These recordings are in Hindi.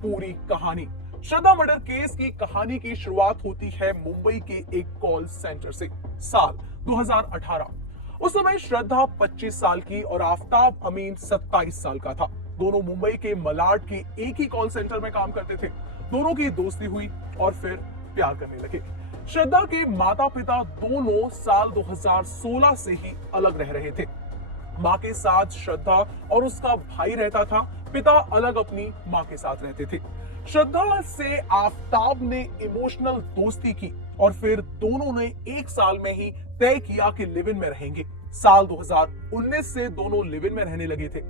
पूरी कहानी। श्रद्धा मर्डर केस की कहानी की शुरुआत होती है मुंबई के एक कॉल सेंटर से। साल 2018। उस समय श्रद्धा 25 साल की और आफताब अमीन 27 साल का था। दोनों मुंबई के मलाड के एक ही कॉल सेंटर में काम करते थे। दोनों की दोस्ती हुई और फिर प्यार करने लगे। श्रद्धा के माता पिता दोनों साल 2016 से ही अलग रह रहे थे। माँ के साथ श्रद्धा और उसका भाई रहता था, पिता अलग अपनी माँ के साथ रहते थे। श्रद्धा से आफताब ने इमोशनल दोस्ती की और फिर दोनों ने एक साल में ही तय किया कि लिव इन में रहेंगे। साल 2019 से दोनों लिव इन में रहने लगे थे।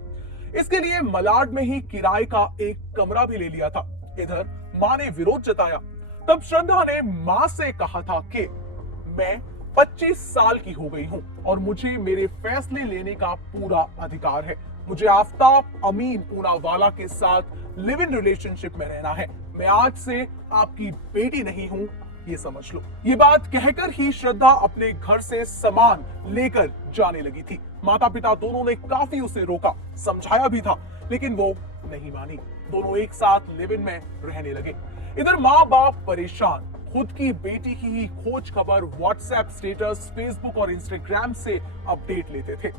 इसके लिए मलाड में ही किराए का एक कमरा भी ले लिया था। इधर माँ ने विरोध जताया। तब श्रद्धा ने माँ से कहा था कि मैं 25 साल की हो गई हूं और मुझे मेरे फैसले लेने का पूरा अधिकार है। मुझे आफताब अमीन पूनावाला के साथ लिव इन रिलेशनशिप में रहना है। मैं आज से आपकी बेटी नहीं हूं, ये समझ लो। ये बात कहकर ही श्रद्धा अपने घर से सामान लेकर जाने लगी थी। माता पिता दोनों ने काफी उसे रोका, समझाया भी था, लेकिन वो नहीं मानी। दोनों एक साथ लिव इन में रहने लगे। इधर माँ बाप परेशान, खुद की बेटी की ही खोज खबर व्हाट्सएप स्टेटस, फेसबुक और इंस्टाग्राम से अपडेट लेते थे।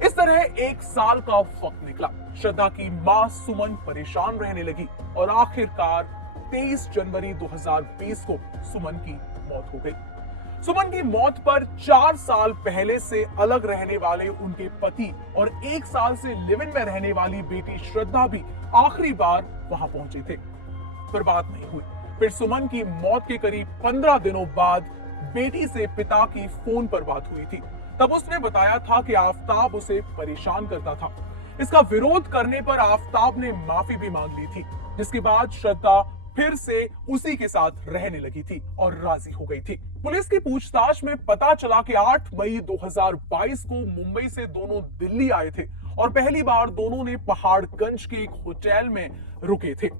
इस तरह एक साल का वक्त निकला। श्रद्धा की मां सुमन परेशान रहने लगी और आखिरकार 23 जनवरी 2020 को सुमन की मौत हो गई। सुमन की मौत पर 4 साल पहले से अलग रहने वाले उनके पति और 1 साल से लिव इन में रहने वाली बेटी श्रद्धा भी आखिरी बार वहां पहुंचे थे, पर बात नहीं हुई। फिर सुमन की मौत के करीब 15 दिनों बाद बेटी से पिता की फोन पर बात हुई थी। तब उसने बताया था कि आफताब उसे परेशान करता था। इसका विरोध करने पर आफताब ने माफी भी मांग ली थी, जिसके बाद श्रद्धा फिर से उसी के साथ रहने लगी थी और राजी हो गई थी। पुलिस की पूछताछ में पता चला कि 8 मई 2022 को मुंबई से दोनों दिल्ली आए थे और पहली बार दोनों ने पहाड़गंज के एक होटल में रुके थे।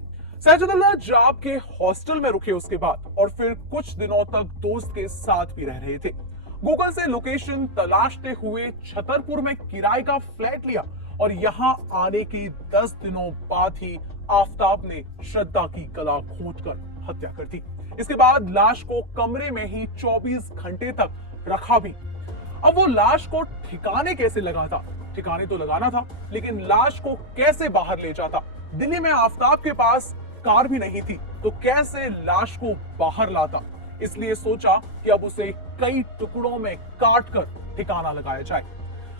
सैजुद्दौला जाब के हॉस्टल में रुके उसके बाद और फिर कुछ दिनों तक दोस्त के साथ भी रह रहे थे। गूगल से लोकेशन तलाशते हुए छतरपुर में किराए का फ्लैट लिया और यहां आने के 10 दिनों बाद ही आफताब ने श्रद्धा की गला घोंटकर हत्या कर दी। इसके बाद लाश को कमरे में ही 24 घंटे तक रखा भी। अब वो लाश को ठिकाने कैसे लगा था? ठिकाने तो लगाना था, लेकिन लाश को कैसे बाहर ले जाता? दिल्ली में आफताब के पास कार भी नहीं थी, तो कैसे लाश को बाहर लाता? इसलिए सोचा कि अब उसे कई टुकड़ों में काटकर ठिकाना लगाया जाए।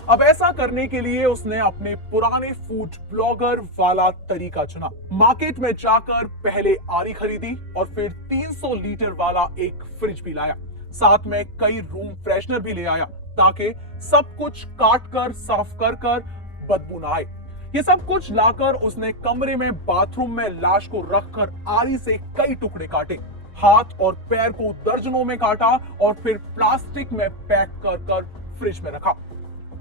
अब ऐसा करने के लिए उसने अपने पुराने फूड ब्लॉगर वाला तरीका चुना। मार्केट में जाकर पहले आरी खरीदी और फिर 300 लीटर वाला एक फ्रिज भी लाया। साथ में कई रूम फ्रेशनर भी ले आया ताकि सब कुछ काटकर साफ कर बदबू ना आए। ये सब कुछ लाकर उसने कमरे में बाथरूम में लाश को रखकर आरी से कई टुकड़े काटे। हाथ और पैर को दर्जनों में काटा और फिर प्लास्टिक में पैक कर फ्रिज में रखा।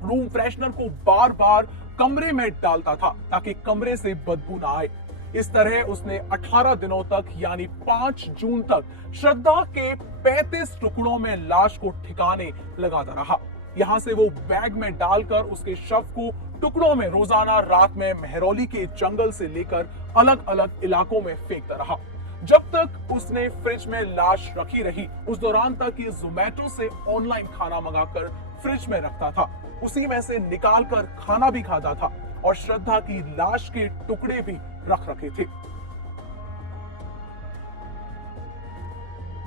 रूम फ्रेशनर को बार बार कमरे में डालता था ताकि कमरे से बदबू ना आए। इस तरह उसने 18 दिनों तक यानी 5 जून तक श्रद्धा के 35 टुकड़ों में लाश को ठिकाने लगाता रहा। यहां से वो बैग में डालकर उसके शव को टुकड़ों में रोजाना रात में मेहरौली के जंगल से लेकर अलग अलग इलाकों में फेंकता रहा। जब तक उसने फ्रिज में लाश रखी रही, उस दौरान तक ये जोमेटो से ऑनलाइन खाना मंगाकर फ्रिज में रखता था। उसी में से निकाल कर खाना भी खाता था और श्रद्धा की लाश के टुकड़े भी रख रखे थे।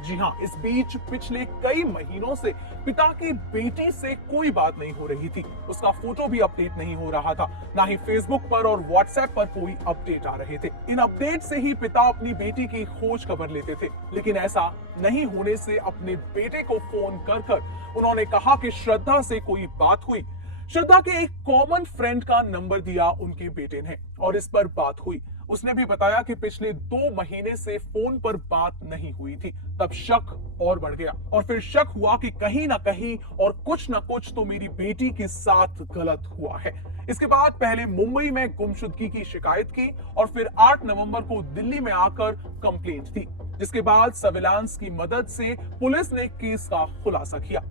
जी हां, इस बीच पिछले कई महीनों से पिता की बेटी से कोई बात नहीं हो रही थी। उसका फोटो भी अपडेट नहीं हो रहा था, ना ही फेसबुक पर और व्हाट्सएप पर कोई अपडेट आ रहे थे। इन अपडेट से ही पिता अपनी बेटी की खोज खबर लेते थे, लेकिन ऐसा नहीं होने से अपने बेटे को फोन कर उन्होंने कहा कि श्रद्धा से कोई बात हुई। श्रद्धा के एक कॉमन फ्रेंड का नंबर दिया उनके बेटे ने और इस पर बात हुई। उसने भी बताया कि पिछले 2 महीने से फोन पर बात नहीं हुई थी। तब शक और बढ़ गया और फिर शक हुआ कि कहीं ना कहीं और कुछ ना कुछ तो मेरी बेटी के साथ गलत हुआ है। इसके बाद पहले मुंबई में गुमशुदगी की शिकायत की और फिर 8 नवंबर को दिल्ली में आकर कंप्लेंट दी, जिसके बाद सर्विलांस की मदद से पुलिस ने केस का खुलासा किया।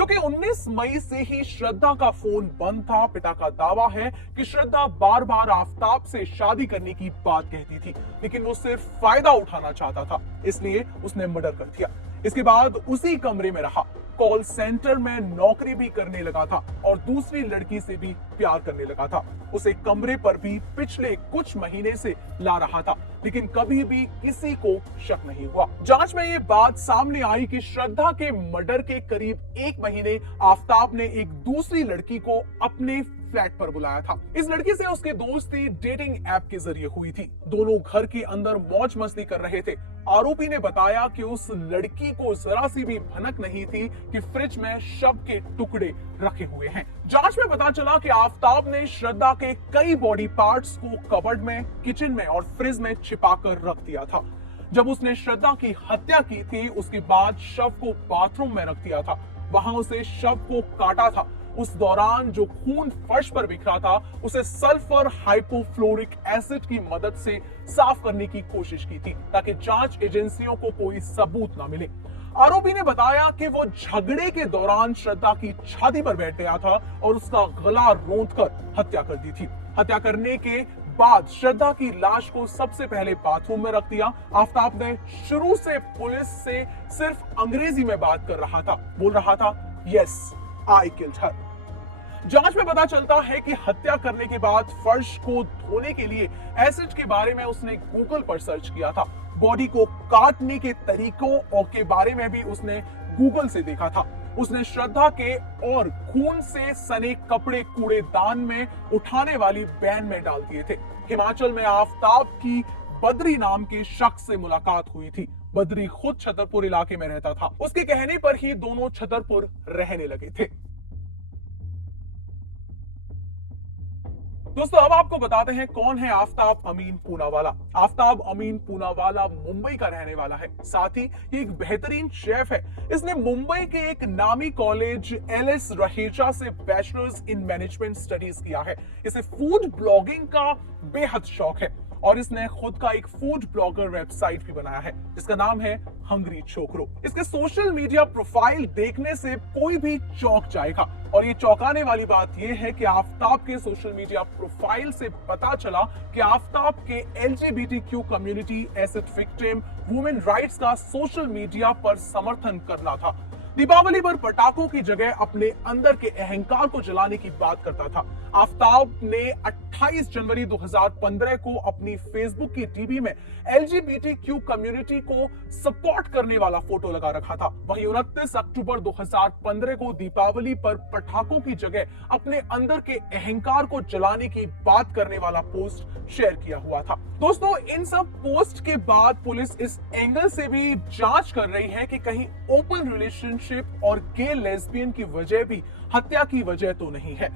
क्योंकि 19 मई से ही श्रद्धा का फोन बंद था। पिता का दावा है कि श्रद्धा बार बार आफ्ताब से शादी करने की बात कहती थी, लेकिन वो सिर्फ फायदा उठाना चाहता था, इसलिए उसने मर्डर कर दिया। इसके बाद उसी कमरे में रहा, कॉल सेंटर में नौकरी भी करने लगा था और दूसरी लड़की से भी प्यार करने लगा था। उसे कमरे पर भी पिछले कुछ महीने से ला रहा था, लेकिन कभी भी किसी को शक नहीं हुआ। जांच में ये बात सामने आई कि श्रद्धा के मर्डर के करीब 1 महीने आफ्ताब ने एक दूसरी लड़की को अपने फ्लैट पर बुलाया था। इस लड़की से उसकी दोस्ती डेटिंग ऐप के जरिए हुई थी। दोनों घर के अंदर मौज मस्ती कर रहे थे। आरोपी ने बताया कि उस लड़की को जरा सी भी भनक नहीं थी कि फ्रिज में शव के टुकड़े रखे हुए हैं। जांच में पता चला कि आफ्ताब ने श्रद्धा के कई बॉडी पार्ट्स को कबर्ड में, किचन में और फ्रिज में छिपाकर रख दिया था। जब उसने श्रद्धा की हत्या की थी, उसके बाद शव को बाथरूम में रख दिया था। वहां उसे शव को काटा था। उस दौरान जो खून फर्श पर बिखरा था, उसे सल्फर हाइपोफ्लोरिक एसिड की मदद से साफ करने की कोशिश की थी, ताकि जांच एजेंसियों को कोई सबूत ना मिले। आरोपी ने बताया कि वो झगड़े के दौरान श्रद्धा की छाती पर बैठ गया था और उसका गला रौंदकर हत्या कर दी थी। हत्या करने के बाद श्रद्धा की लाश को सबसे पहले बाथरूम में रख दिया। आफ्ताब ने शुरू से पुलिस से सिर्फ अंग्रेजी में बात कर रहा था, बोल रहा था यस आई किल्ड हर। जांच में पता चलता है कि हत्या करने के बाद फर्श को धोने के लिए एसिड के बारे में उसने गूगल पर सर्च किया था। बॉडी को काटने के तरीकों और के बारे में भी उसने गूगल से देखा था। उसने श्रद्धा के और खून से सने कपड़े कूड़ेदान में उठाने वाली वैन में डाल दिए थे। हिमाचल में आफ्ताब की बद्री नाम के शख्स से मुलाकात हुई थी। बद्री खुद छतरपुर इलाके में रहता था। उसके कहने पर ही दोनों छतरपुर रहने लगे थे। दोस्तों, अब आपको बताते हैं कौन है आफ्ताब अमीन पूनावाला। आफ्ताब अमीन पूनावाला मुंबई का रहने वाला है, साथ ही ये एक बेहतरीन शेफ है। इसने मुंबई के एक नामी कॉलेज एलएस रहेचा से बैचलर्स इन मैनेजमेंट स्टडीज किया है। इसे फूड ब्लॉगिंग का बेहद शौक है और इसने खुद का एक फूड ब्लॉगर वेबसाइट भी बनाया है, जिसका नाम है हंग्री छोकरो। इसके सोशल मीडिया प्रोफाइल देखने से कोई भी चौंक जाएगा और ये चौंकाने वाली बात यह है कि आफ्ताब के सोशल मीडिया प्रोफाइल से पता चला कि आफ्ताब के LGBTQ community, acid victim, women rights का सोशल मीडिया पर समर्थन करना था। दीपावली पर पटाखों की जगह अपने अंदर के अहंकार को जलाने की बात करता था। आफ्ताब ने 28 जनवरी 2015 को अपनी फेसबुक की डीपी में एलजीबीटीक्यू कम्युनिटी को सपोर्ट करने वाला फोटो लगा रखा था। वहीं 29 अक्टूबर 2015 को दीपावली पर पटाखों की जगह अपने अंदर के अहंकार को जलाने की बात करने वाला पोस्ट शेयर किया हुआ था। दोस्तों, इन सब पोस्ट के बाद पुलिस इस एंगल से भी जांच कर रही है कि कहीं ओपन रिलेशनशिप और गे लेस्बियन की वजह भी हत्या की वजह तो नहीं है।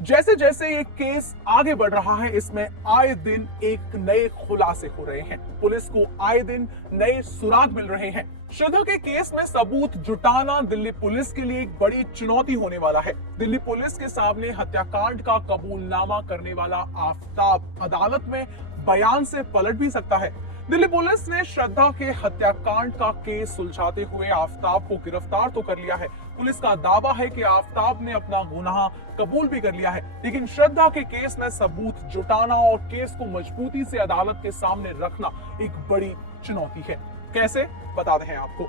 जैसे जैसे ये केस आगे बढ़ रहा है, इसमें आए दिन एक नए खुलासे हो रहे हैं। पुलिस को आए दिन नए सुराग मिल रहे हैं। श्रद्धा के केस में सबूत जुटाना दिल्ली पुलिस के लिए एक बड़ी चुनौती होने वाला है। दिल्ली पुलिस के सामने हत्याकांड का कबूलनामा करने वाला आफ्ताब अदालत में बयान से पलट भी सकता है। दिल्ली पुलिस ने श्रद्धा के हत्याकांड का केस सुलझाते हुए आफ्ताब को गिरफ्तार तो कर लिया है। पुलिस का दावा है कि आफ्ताब ने अपना गुनाह कबूल भी कर लिया है, लेकिन श्रद्धा के केस में सबूत जुटाना और केस को मजबूती से अदालत के सामने रखना एक बड़ी चुनौती है। कैसे, बताते हैं आपको।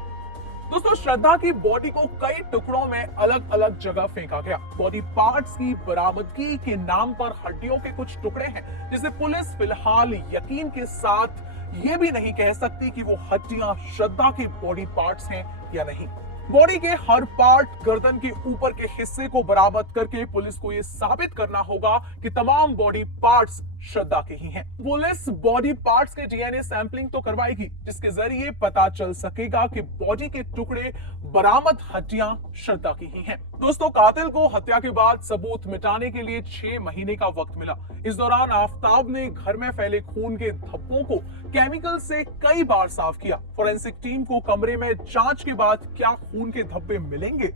दोस्तों, श्रद्धा की बॉडी को कई टुकड़ों में अलग अलग जगह फेंका गया। बॉडी पार्ट्स की बरामदगी के नाम पर हड्डियों के कुछ टुकड़े हैं, जिसे पुलिस फिलहाल यकीन के साथ ये भी नहीं कह सकती कि वो हड्डियां श्रद्धा के बॉडी पार्ट्स हैं या नहीं। बॉडी के हर पार्ट, गर्दन के ऊपर के हिस्से को बरामद करके पुलिस को यह साबित करना होगा कि तमाम बॉडी पार्ट्स श्रद्धा के ही हैं। पुलिस बॉडी पार्ट्स के डीएनए सैंपलिंग तो करवाएगी, जिसके जरिए पता चल सकेगा कि बॉडी के टुकड़े, बरामद हड्डियां श्रद्धा की ही हैं। दोस्तों, कातिल को हत्या के बाद सबूत मिटाने के लिए 6 महीने का वक्त मिला। इस दौरान आफ्ताब ने घर में फैले खून के धब्बों को केमिकल से कई बार साफ किया। फोरेंसिक टीम को कमरे में जांच के बाद क्या खून के धब्बे मिलेंगे?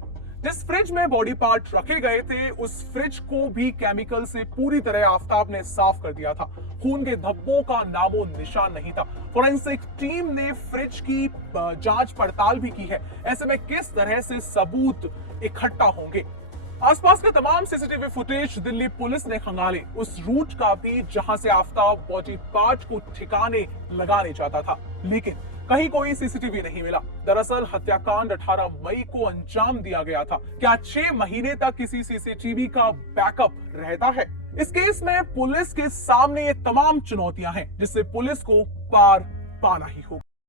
जिस फ्रिज में बॉडी पार्ट रखे गए थे, उस फ्रिज को भी केमिकल से पूरी तरह आफ्ताब ने साफ कर दिया था। खून के धब्बों का नामो निशान नहीं था। फोरेंसिक टीम ने फ्रिज की जांच पड़ताल भी की है। ऐसे में किस तरह से सबूत इकट्ठा होंगे? आसपास का तमाम सीसीटीवी फुटेज दिल्ली पुलिस ने खंगाले, उस रूट का भी जहां से आफताब बॉडी पार्ट को ठिकाने लगाने जाता था, लेकिन कहीं कोई सीसीटीवी नहीं मिला। दरअसल हत्याकांड 18 मई को अंजाम दिया गया था। क्या 6 महीने तक किसी सीसीटीवी का बैकअप रहता है? इस केस में पुलिस के सामने ये तमाम चुनौतियां हैं, जिससे पुलिस को पार पाना ही होगा।